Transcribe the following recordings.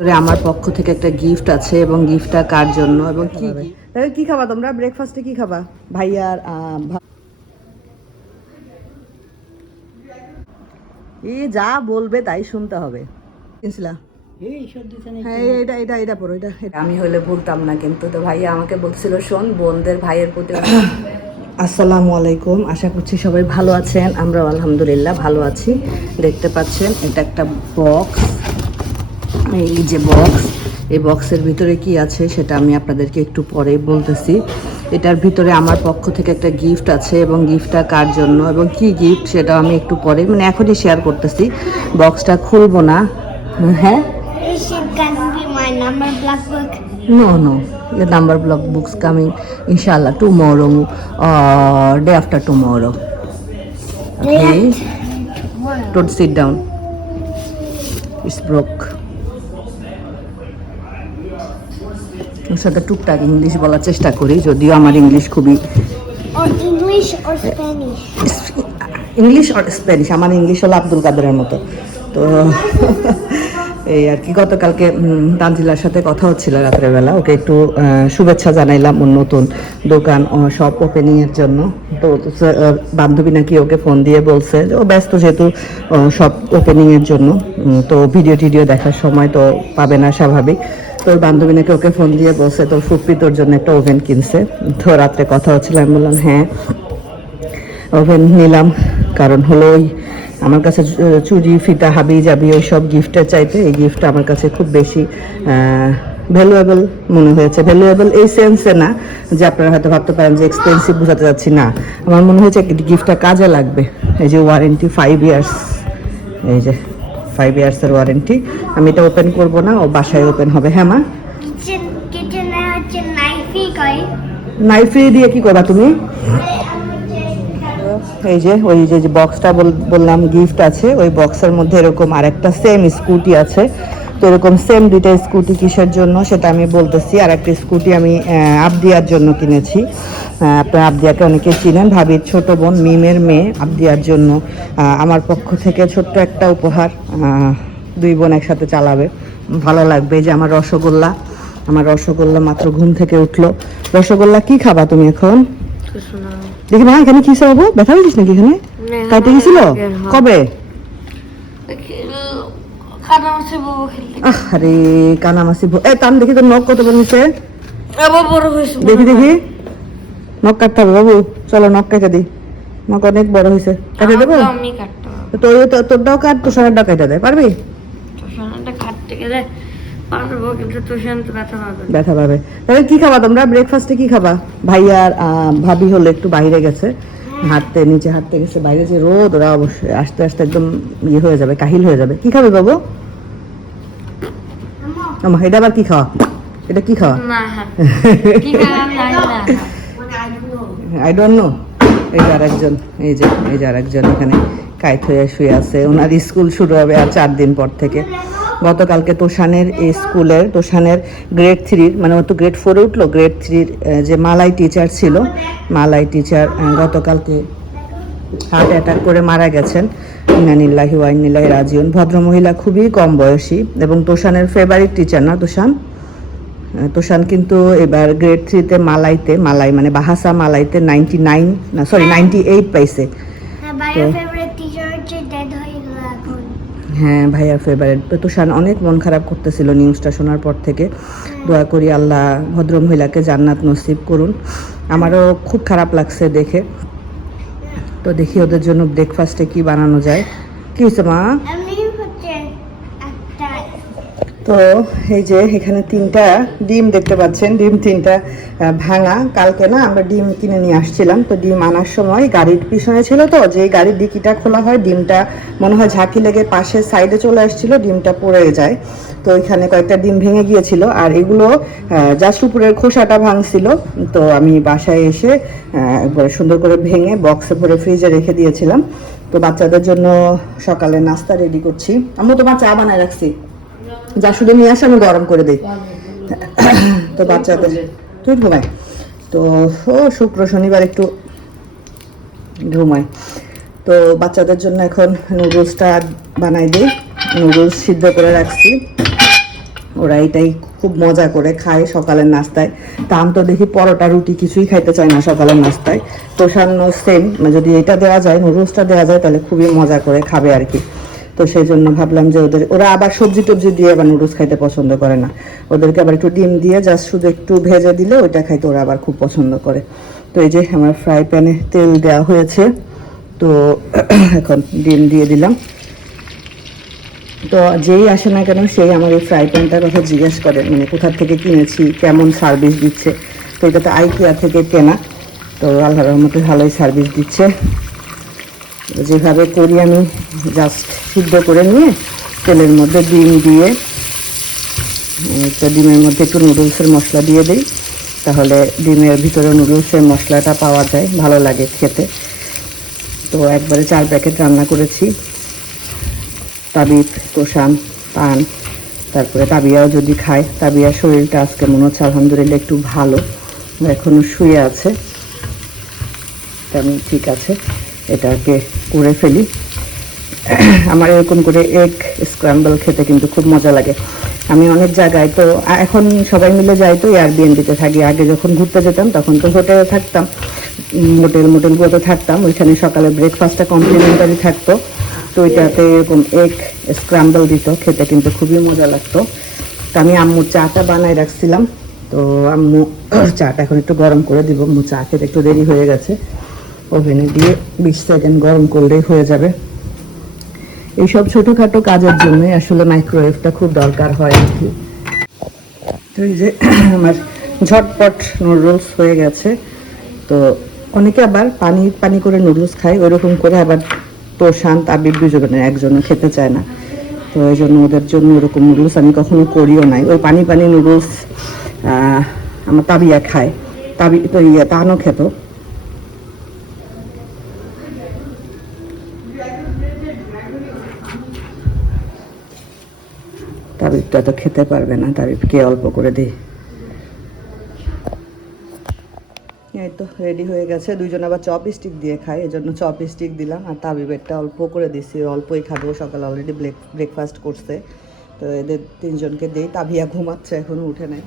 আমার পক্ষ থেকে একটা গিফট আছে এবং গিফটটা কার জন্য এবং কি তাহলে কি খাবা তোমরা? ব্রেকফাস্টে কি খাবা? ভাইয়ার এ যা বলবে তাই শুনতে হবে। কিনছিলা? হ্যাঁ। আমি হলে ভুলতাম না কিন্তু তো ভাইয়া আমাকে বলছিল শোন বোনদের ভাইয়ের প্রতি আসসালামু আলাইকুম আশা করছি সবাই ভালো আছেন। আমরাও আলহামদুলিল্লাহ ভালো আছি। দেখতে পাচ্ছেন এটা একটা বক্স এই যে বক্স এই বক্সের ভিতরে কি আছে সেটা আমি আপনাদেরকে একটু পরে বলতেছি। এটার ভিতরে আমার পক্ষ থেকে একটা গিফট আছে এবং গিফটটা কার জন্য এবং কি গিফট সেটা আমি একটু পরে মানে এখনই শেয়ার করতেছি। বক্সটা খুলব না। হ্যাঁ? নাম্বার ব্লক বুকস কামিং ইনশাল্লাহ to tomorrow day after to tomorrow dot sit down it's broke ওর সাথে টুকটাক ইংলিশ বলার চেষ্টা করি যদিও আমার ইংলিশ খুবই. ইংলিশ আর স্প্যানিশ আমার ইংলিশ হলো আব্দুল কাদেরের মতো। তো এই আর কি গতকালকে তানজিলার সাথে কথা হচ্ছিল রাত্রেবেলা। ওকে একটু শুভেচ্ছা জানাইলাম ওর নতুন দোকান ও সব ওপেনিং এর জন্য। তো বান্ধবী নাকি ওকে ফোন দিয়ে বলছে যে ও ব্যস্ত যেহেতু সব ওপেনিং এর জন্য। তো ভিডিও টিডিও দেখার সময় তো পাবে না স্বাভাবিক। তোর বান্ধবী নাকি ওকে ফোন দিয়ে বলছে, তোর ফুপ্পি তোর জন্য একটা ওভেন কিনছে। তো রাত্রে কথা হচ্ছিল, আমি বললাম হ্যাঁ ওভেন নিলাম। কারণ হলো ওই আমার কাছে চুরি, ফিতা, হাবি, জাবি, ওই সব গিফটের চাইতে এই গিফটটা আমার কাছে খুব বেশি ভ্যালুয়েবল মনে হয়েছে। ভ্যালুয়েবল এই সেন্সে না যে আপনারা হয়তো ভাবতে পারেন যে এক্সপেন্সিভ বোঝাতে যাচ্ছি না। আমার মনে হয়েছে গিফটটা কাজে লাগবে। এই যে ওয়ারেন্টি ফাইভ ইয়ার্স এই যে ফাইভ ইয়ার্সের ওয়ারেন্টি আমি এটা ওপেন করব না ও বাসায় ওপেন হবে। হ্যাঁ মা? নাইফি দিয়ে কি করবা তুমি? এই যে ওই যে যে বক্সটা বললাম গিফট আছে ওই বক্সের মধ্যে এরকম আরেকটা সেম স্কুটি আছে। তো এরকম সেম দুইটা স্কুটি কিসের জন্য সেটা আমি বলতেছি। আর একটা স্কুটি আমি আবদিয়ার জন্য কিনেছি। আপনার আবদিয়াকে অনেকে চিনেন। ভাবির ছোট বোন মিমের মেয়ে আবদিয়ার জন্য। আমার পক্ষ থেকে ছোট্ট একটা উপহার। দুই বোন একসাথে চালাবে। ভালো লাগবে যে আমার রসগোল্লা। আমার রসগোল্লা মাত্র ঘুম থেকে উঠল। রসগোল্লা কি খাবা তুমি এখন? দেখি মা এখানে কি সব ব্যথা পেয়েছিস নাকি এখানে? কাটে গেছিল? কবে? আরে কানামাসি এ টান দেখি তো নখ কত বড় হয়েছে দেখি দেখি। নখ কাটতে হবে বাবু। চলো নখ কেটে দিই। নখ অনেক বড় হয়েছে কেটে দেবো? তোর তোরটাও কাট তুষারেরটাও কেটে দেয় পারবি। ব্যথা পাবে। তাহলে কি খাবা তোমরা? ব্রেকফাস্টে কি খাবা? ভাইয়ার ভাবি হলো একটু বাইরে গেছে। হাঁটতে নিচে হাঁটতে গেছে বাইরে যে রোদ ওরা অবশ্যই আস্তে আস্তে একদম ইয়ে হয়ে যাবে কাহিল হয়ে যাবে। কি খাবে বাবু? আমা, এটা আবার কি খাওয়া? এটা কি খাওয়া? আই ডোন্ট নো এই যে আরেকজন এই যে এই যে আরেকজন এখানে হয়ে শুয়ে আছে। ওনার স্কুল শুরু হবে আর চার দিন পর থেকে। গতকালকে তোষানের এই স্কুলের তোষানের গ্রেড থ্রির মানে ও তো গ্রেড ফোরে উঠল গ্রেড থ্রির যে মালাই টিচার ছিল মালাই টিচার গতকালকে হার্ট অ্যাটাক করে মারা গেছেন। ইনানিল্লাহি ওয়াইনিল্লাহি রাজিউন। ভদ্রমহিলা খুবই কম বয়সী এবং তোষানের ফেভারিট টিচার না তোষান? তোষান কিন্তু এবার গ্রেড থ্রিতে মালাইতে মালাই মানে বাহাসা মালাইতে নাইনটি নাইন না সরি নাইনটি এইট পাইছে ভাইয়ের ফেভারিট টিচার হচ্ছে ডেড হয়ে গেল এখন হ্যাঁ ভাইয়ার ফেভারিট তুষার অনেক মন খারাপ করতেছিল নিউজটা শোনার পর থেকে। দোয়া করি আল্লাহ ভদ্র মহিলাকে জান্নাত নসিব করুন। আমারও খুব খারাপ লাগছে দেখে। তো দেখি ওদের জন্য ব্রেকফাস্টে কি বানানো যায়। কি হয়েছে মা? তো এই যে এখানে তিনটা ডিম দেখতে পাচ্ছেন, ডিম তিনটা ভাঙা। কালকে না আমরা ডিম কিনে নিয়ে আসছিলাম, তো ডিম আনার সময় গাড়ির পিছনে ছিল তো যে গাড়ির ডিকিটা খোলা হয়, ডিমটা মনে হয় ঝাঁকি লেগে পাশের সাইডে চলে আসছিল, ডিমটা পড়ে যায়। তো এখানে কয়েকটা ডিম ভেঙে গিয়েছিল, আর এগুলো জাস্ট উপরের খোসাটা ভাঙছিল। তো আমি বাসায় এসে একবারে সুন্দর করে ভেঙে বক্সে ভরে ফ্রিজে রেখে দিয়েছিলাম। তো বাচ্চাদের জন্য সকালে নাস্তা রেডি করছি। আমি তোমার চা বানায় রাখছি। যা শুধু নিয়ে আসে, আমি গরম করে দিই। তো বাচ্চাদের তুই ঘুমায়? তো, ও শুক্র শনিবার একটু ঘুমায়। তো বাচ্চাদের জন্য এখন নুডলসটা বানাই দিই। নুডলস সিদ্ধ করে রাখছি। ওরা এটাই খুব মজা করে খায় সকালের নাস্তায়। তাম তো দেখি পরোটা, রুটি কিছুই খাইতে চায় না সকালের নাস্তায়। তোষান্ন সেম যদি এটা দেওয়া যায়, নুডলসটা দেওয়া যায়, তাহলে খুবই মজা করে খাবে আর কি। তো সেই জন্য ভাবলাম যে ওদের ওরা আবার সবজি টবজি দিয়ে আবার নুডলস খাইতে পছন্দ করে না। ওদেরকে আবার একটু ডিম দিয়ে জাস্ট শুধু একটু ভেজে দিলে ওইটা খাইতে ওরা আবার খুব পছন্দ করে। তো এই যে আমার ফ্রাই প্যানে তেল দেওয়া হয়েছে, তো এখন ডিম দিয়ে দিলাম। তো যেই আসে না কেন সেই আমার এই ফ্রাই প্যানটার কথা জিজ্ঞেস করে মানে কোথা থেকে কিনেছি, কেমন সার্ভিস দিচ্ছে। তো এটা তো আইকিয়া থেকে কেনা। তো আল্লাহ রহমতে ভালোই সার্ভিস দিচ্ছে। যেভাবে করি আমি জাস্ট সিদ্ধ করে নিয়ে তেলের মধ্যে ডিম দিয়ে একটা ডিমের মধ্যে একটু নুডলসের মশলা দিয়ে দিই, তাহলে ডিমের ভিতরে নুডলসের মশলাটা পাওয়া যায়, ভালো লাগে খেতে। তো একবারে চার প্যাকেট রান্না করেছি। তাবিব তোষান পান, তারপরে তাবিয়াও যদি খায়, তাবিয়ার শরীরটা আজকে মনে হচ্ছে আলহামদুলিল্লাহ একটু ভালো এখনও শুয়ে আছে। তা আমি ঠিক আছে, এটাকে করে ফেলি। আমার এরকম করে এগ স্ক্র্যাম্বল খেতে কিন্তু খুব মজা লাগে। আমি অনেক জায়গায় তো এখন সবাই মিলে যাই তো এয়ারবিএনবিতে থাকি। আগে যখন ঘুরতে যেতাম তখন তো হোটেলে থাকতাম। হোটেল মোটেলগুলোতে থাকতাম। ওইখানে সকালে ব্রেকফাস্টটা কমপ্লিমেন্টারি থাকতো। তো ওইটাতে এরকম এগ স্ক্র্যাম্বল দিত। খেতে কিন্তু খুবই মজা লাগতো। তো আমি আম্মুর চাটা বানাই রাখছিলাম। তো আম্মু, চাটা এখন একটু গরম করে দিব। আম্মু চা খেতে একটু দেরি হয়ে গেছে। ওভেনে দিয়ে বিশ সেকেন্ড গরম করলেই হয়ে যাবে। এইসব ছোটোখাটো কাজের জন্য আসলে মাইক্রোওয়েভটা খুব দরকার হয় আর কি। তো এই যে আমার ঝটপট নুডলস হয়ে গেছে। তো অনেকে আবার পানি পানি করে নুডলস খায় ওরকম করে আবার তো শান্ত আবির দুজনে একজনও খেতে চায় না। তো এই জন্য ওদের জন্য ওরকম নুডলস আমি কখনো করিও নাই। ওই পানি পানি নুডলস আমার তাবিয়া খায়। তাবি, তো ইয়ে তানও খেত। তাবিবটা তো খেতে পারবে না, তাবিবকে অল্প করে দিই এই তো রেডি হয়ে গেছে, দুইজন আবার চপ স্টিক দিয়ে খায় এই জন্য চপ স্টিক দিলাম, আর তাবিবেরটা অল্প করে দিছি অল্পই খাব, সকালে অলরেডি ব্রেকফাস্ট করছে। তো এদের তিনজনকে দিই, তাবিয়া ঘুমাচ্ছে এখনও, উঠে নাই।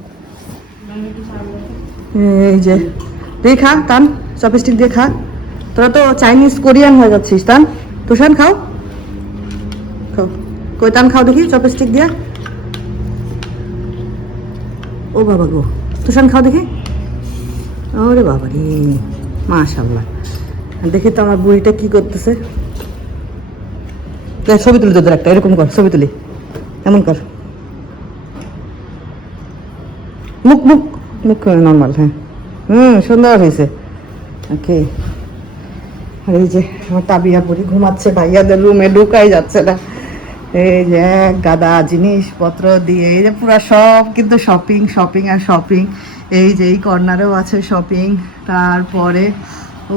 এই যে, তুই খা, তান চপ স্টিক দিয়ে খা। তোরা তো চাইনিজ কোরিয়ান হয়ে যাচ্ছিস, তান। তুষান খাও। খাও। কৈতান খাও দেখি চপ স্টিক দিয়া। ও বাবা গো তুষান খাও দেখি। ওরে বাবা রে মাশাল্লাহ দেখি তো আমার বুড়িটা কি করতেছে। ছবি তুলি তোদের একটা, এরকম কর, ছবি তুলি। এমন কর। মুখ মুখ মুখ নর্মাল হ্যাঁ। হুম, সুন্দর হয়েছে। ওকে এই যে আমার তাবিয়া বুড়ি ঘুমাচ্ছে ভাইয়াদের রুমে ঢুকাই যাচ্ছে না। এই যে এক গাদা জিনিসপত্র দিয়ে এই যে পুরো সব কিন্তু শপিং শপিং আর শপিং এই যে এই কর্নারেও আছে শপিং তারপরে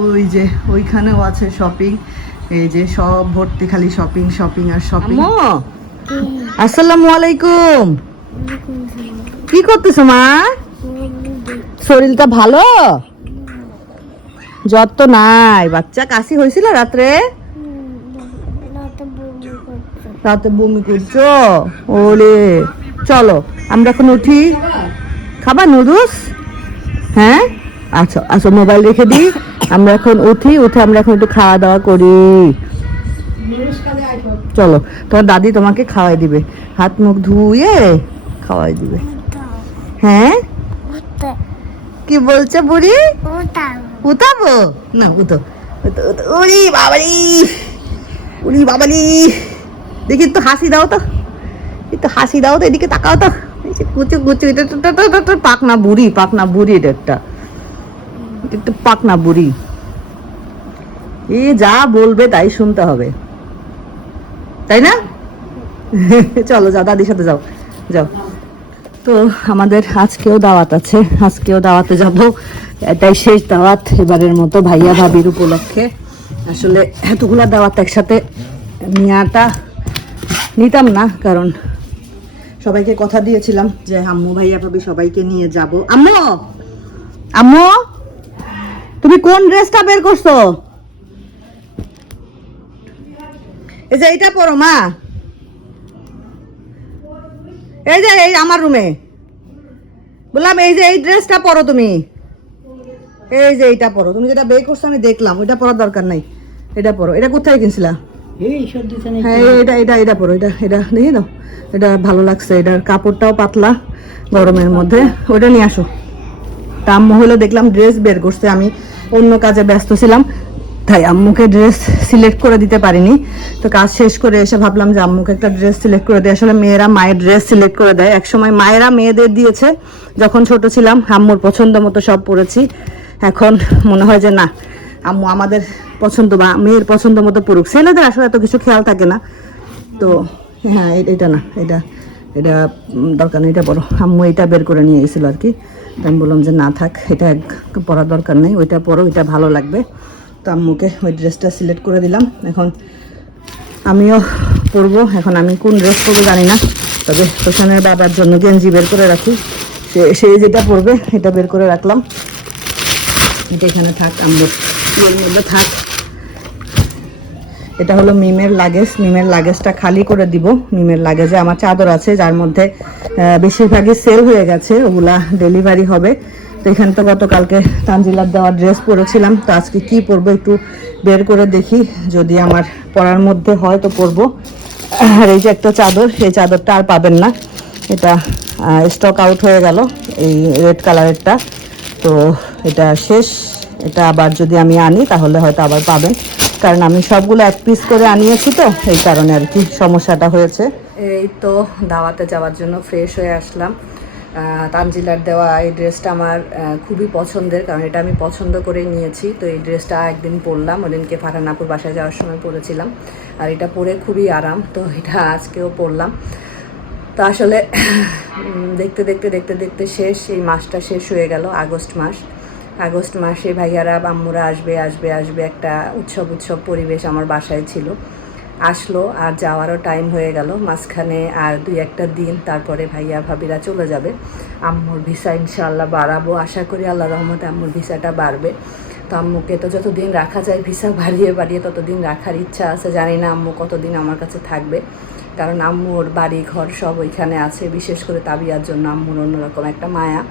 ওই যে ওইখানেও আছে শপিং এই যে সব ভর্তি খালি শপিং শপিং আর শপিং আসসালামু আলাইকুম। কি করতেছো মা? শরীরটা ভালো? জ্বর তো নাই। বাচ্চা কাশি হয়েছিল রাত্রে? রাতে বমি করছ? ওরে চলো আমরা এখন উঠি। খাবার নুডলস? হ্যাঁ? আচ্ছা আচ্ছা মোবাইল রেখে দিই আমরা এখন উঠি উঠে আমরা এখন একটু খাওয়া দাওয়া করি। চলো তোমার দাদি তোমাকে খাওয়াই দিবে। হাত মুখ ধুয়ে খাওয়াই দিবে। হ্যাঁ? কি বলছে বুড়ি? উঠাবো না উঠো। উড়ি বাবারি উড়ি বাবারি দেখি একটু হাসি দাও তো। একটু হাসি দাও তো, এদিকে তাকাও তো। কুচু কুচু, এটা পাকনা বুড়ি পাকনা বুড়ি এটা একটা। একটা পাকনা বুড়ি। এ যা বলবে তাই শুনতে হবে। তাই না? চলো যাও, দাদির সাথে যাও। যাও। তো আমাদের আজকেও দাওয়াত আছে। আজকেও দাওয়াতে যাব। এটাই শেষ দাওয়াত এবারের মতো ভাইয়া ভাবির উপলক্ষে। আসলে এতগুলা দাওয়াত একসাথে নেওয়াটা নিতাম না, কারণ সবাইকে কথা দিয়েছিলাম যে, আম্মু, ভাইয়া ভাবি সবাইকে নিয়ে যাব। আম্মু! আম্মু! তুমি কোন ড্রেসটা বের করছ? এই যে এইটা পরো, মা। এই যে এই আমার রুমে বললাম এই যে এই ড্রেসটা পরো তুমি। এই যে এইটা পরো। তুমি যেটা বে করছ আমি দেখলাম। ওইটা পরার দরকার নাই। এটা পরো। এটা কোথায় কিনছিলা? এই সর্দি তো হ্যাঁ এটা এটা এটা পরো। এটা এটা দেখি দাও এটা ভালো লাগছে। এটার কাপড়টাও পাতলা গরমের মধ্যে। ওটা নিয়ে আসো। তা আম্মু হলো দেখলাম ড্রেস বের করছে। আমি অন্য কাজে ব্যস্ত ছিলাম। তাই আম্মুকে ড্রেস সিলেক্ট করে দিতে পারিনি। তো কাজ শেষ করে এসে ভাবলাম যে আম্মুকে একটা ড্রেস সিলেক্ট করে দেয় আসলে মেয়েরা মায়ের ড্রেস সিলেক্ট করে দেয়। একসময় মায়েরা মেয়েদের দিয়েছে। যখন ছোট ছিলাম, আম্মুর পছন্দ মতো সব পরেছি। এখন মনে হয় যে না, আম্মু আমাদের পছন্দ বা মেয়ের পছন্দ মতো পড়ুক ছেলেদের আসলে এত কিছু খেয়াল থাকে না। তো হ্যাঁ এটা না, এটা এটা দরকার নেই, এটা বড় আম্মু এটা বের করে নিয়ে গেছিল আর কি। আমি বললাম যে না থাক, এটা পরার দরকার নেই। ওইটা পরো ওইটা ভালো লাগবে। তো আম্মুকে ওই ড্রেসটা সিলেক্ট করে দিলাম। এখন আমিও পরবো। এখন আমি কোন ড্রেস পরবো জানি না। তবে হোসেনের বাবার জন্য গেঞ্জি বের করে রাখি। সে যেটা পরবে এটা বের করে রাখলাম। এটা এখানে থাক মধ্যে থাক। এটা হলো মিমের লাগেজ। মিমের লাগেজটা খালি করে দিব। মিমের লাগেজে আমার চাদর আছে, যার মধ্যে বেশিরভাগই সেল হয়ে গেছে। ওগুলা ডেলিভারি হবে। তো এখানে তো গতকালকে তানজিলার দেওয়া ড্রেস পরেছিলাম, তো আজকে কি পরবো একটু বের করে দেখি, যদি আমার পরার মধ্যে হয় তো পরবো। আর এই যে একটা চাদর, এই চাদরটা আর পাবেন না, এটা স্টক আউট হয়ে গেল, এই রেড কালারেরটা তো এটা শেষ, এটা আবার যদি আমি আনি, তাহলে হয়তো আবার পাবেন। কারণ আমি সবগুলো এক পিস করে আনিয়েছি তো, এই কারণে আর কি সমস্যাটা হয়েছে। এই তো দাওয়াতে যাওয়ার জন্য ফ্রেশ হয়ে আসলাম। তানজিলার দেওয়া এই ড্রেসটা আমার খুবই পছন্দের, কারণ এটা আমি পছন্দ করে নিয়েছি। তো এই ড্রেসটা একদিন পরলাম, ওদিনকে ফারহানাপুর বাসায় যাওয়ার সময় পরেছিলাম। আর এটা পরে খুবই আরাম, তো এটা আজকেও পরলাম। তো আসলে দেখতে দেখতে দেখতে দেখতে শেষ, এই মাসটা শেষ হয়ে গেল, আগস্ট মাস। আগস্ট মাসে ভাইয়ারা বাম্মুরা আসবে আসবে আসবে, একটা উৎসব উৎসব পরিবেশ আমার বাসায় ছিল। আসলো, আর যাওয়ারও টাইম হয়ে গেল। মাঝখানে আর দুই একটা দিন, তারপরে ভাইয়া, ভাবিরা চলে যাবে। আম্মুর ভিসা ইনশাল্লাহ বাড়াবো। আশা করি আল্লাহ রহমতে আম্মুর ভিসাটা বাড়বে। তো আম্মুকে তো যতদিন রাখা যায় ভিসা বাড়িয়ে বাড়িয়ে ততদিন রাখার ইচ্ছা আছে। জানি না আম্মু কতদিন আমার কাছে থাকবে। কারণ আম্মুর বাড়ি, ঘর সব ওইখানে আছে। বিশেষ করে তাবিয়ার জন্য আম্মুর অন্যরকম একটা মায়া।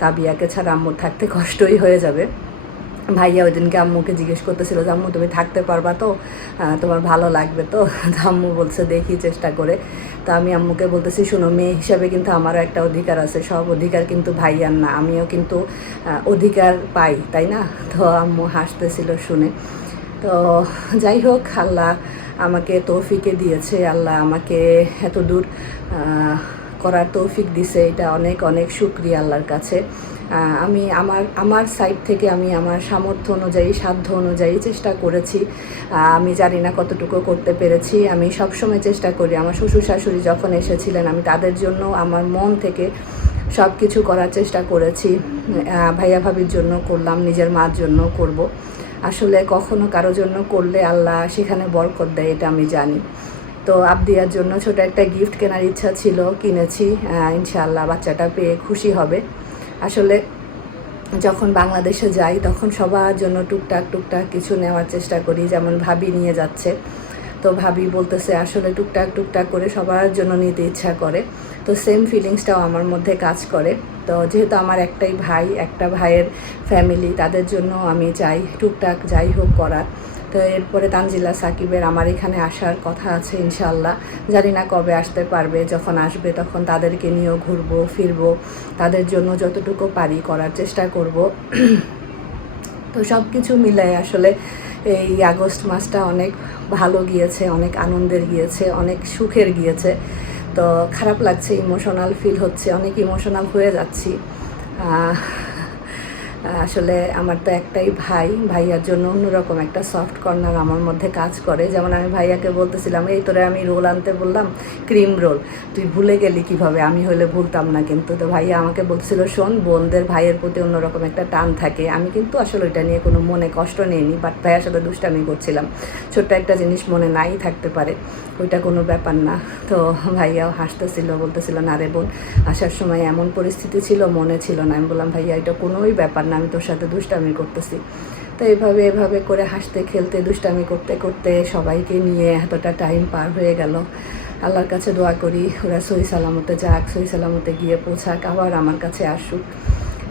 তাবিয়াকে ছাড়া আম্মুর থাকতে কষ্টই হয়ে যাবে। ভাইয়া ওই দিনকে আম্মুকে জিজ্ঞেস করতেছিল যে আম্মু তুমি থাকতে পারবা তো? তোমার ভালো লাগবে তো? আম্মু বলছে, দেখি চেষ্টা করে। তো আমি আম্মুকে বলতেছি, শুনো, মেয়ে হিসাবে কিন্তু আমারও একটা অধিকার আছে। সব অধিকার কিন্তু ভাইয়ার না, আমিও কিন্তু অধিকার পাই, তাই না? তো আম্মু হাসতেছিল শুনে। তো যাই হোক, আল্লাহ আমাকে তৌফিকে দিয়েছে, আল্লাহ আমাকে এত দূর করার তৌফিক দিছে। এটা অনেক অনেক শুক্রিয়া আল্লাহর কাছে। আমি আমার আমার সাইড থেকে আমি আমার সামর্থ্য অনুযায়ী, সাধ্য অনুযায়ী চেষ্টা করেছি। আমি জানি না কতটুকু করতে পেরেছি। আমি সবসময় চেষ্টা করি। আমার শ্বশুর শাশুড়ি যখন এসেছিলেন, আমি তাদের জন্য আমার মন থেকে সব কিছু করার চেষ্টা করেছি। ভাইয়া ভাবির জন্য করলাম, নিজের মার জন্য করব। আসলে কখনো কারও জন্য করলে আল্লাহ সেখানে বরকত দেয়, এটা আমি জানি। তো আবদিয়ার জন্য ছোট একটা গিফট কেনার ইচ্ছা ছিল, কিনেছি। ইনশাআল্লাহ বাচ্চাটা পেয়ে খুশি হবে। আসলে যখন বাংলাদেশে যাই, তখন সবার জন্য টুকটাক টুকটাক কিছু নেওয়ার চেষ্টা করি। যেমন ভাবি নিয়ে যাচ্ছে। তো ভাবি বলতেছে, আসলে টুকটাক টুকটাক করে সবার জন্য নিতে ইচ্ছা করে। তো সেম ফিলিংসটাও আমার মধ্যে কাজ করে। তো যেহেতু আমার একটাই ভাই, একটা ভাইয়ের ফ্যামিলি তাদের জন্য আমি চাই টুকটাক যাই হোক করার। তো এরপরে তানজিলা সাকিবের আমার এখানে আসার কথা আছে ইনশাল্লাহ জানি না কবে আসতে পারবে, যখন আসবে তখন তাদেরকে নিয়েও ঘুরবো, ফিরবো, তাদের জন্য যতটুকু পারি করার চেষ্টা করব। তো সব কিছু মিলাই আসলে এই আগস্ট মাসটা অনেক ভালো গিয়েছে, অনেক আনন্দের গিয়েছে, অনেক সুখের গিয়েছে। তো খারাপ লাগছে ইমোশনাল ফিল হচ্ছে, অনেক ইমোশনাল হয়ে যাচ্ছি। আসলে আমার তো একটাই ভাই, ভাইয়ার জন্য অন্যরকম একটা সফট কর্নার আমার মধ্যে কাজ করে। যেমন আমি ভাইয়াকে বলতেছিলাম, এই তোরে আমি রোল আনতে বললাম ক্রিম রোল তুই ভুলে গেলি কীভাবে? আমি হলে ভুলতাম না কিন্তু। তো ভাইয়া আমাকে বলছিল শোন, বোনদের ভাইয়ের প্রতি অন্যরকম একটা টান থাকে। আমি কিন্তু আসলে ওইটা নিয়ে কোনো মনে কষ্ট নেইনি বাট ভাইয়ার সাথে দুষ্টামি করছিলাম। ছোট্ট একটা জিনিস মনে নাই থাকতে পারে, ওইটা কোনো ব্যাপার না। তো ভাইয়াও হাসতেছিল, বলতেছিল, না রে বোন, আসার সময় এমন পরিস্থিতি ছিল, মনে ছিল না। আমি বললাম, ভাইয়া, এটা কোনোই ব্যাপার না, আমি তোর সাথে দুষ্টামি করতেছি। তো এভাবে এভাবে করে হাসতে, খেলতে, দুষ্টামি করতে করতে সবাইকে নিয়ে এতটা টাইম পার হয়ে গেল। আল্লাহর কাছে দোয়া করি, ওরা সই সালামতে যাক সই সালামতে গিয়ে পৌঁছাক, আবার আমার কাছে আসুক।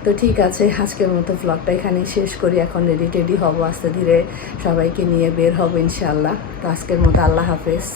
তো ঠিক আছে, আজকের মতো ব্লগটা এখানেই শেষ করি, এখন রেডি টেডি হব, আস্তে ধীরে সবাইকে নিয়ে বের হব ইনশাআল্লাহ। তো আজকের মতো আল্লাহ হাফেজ।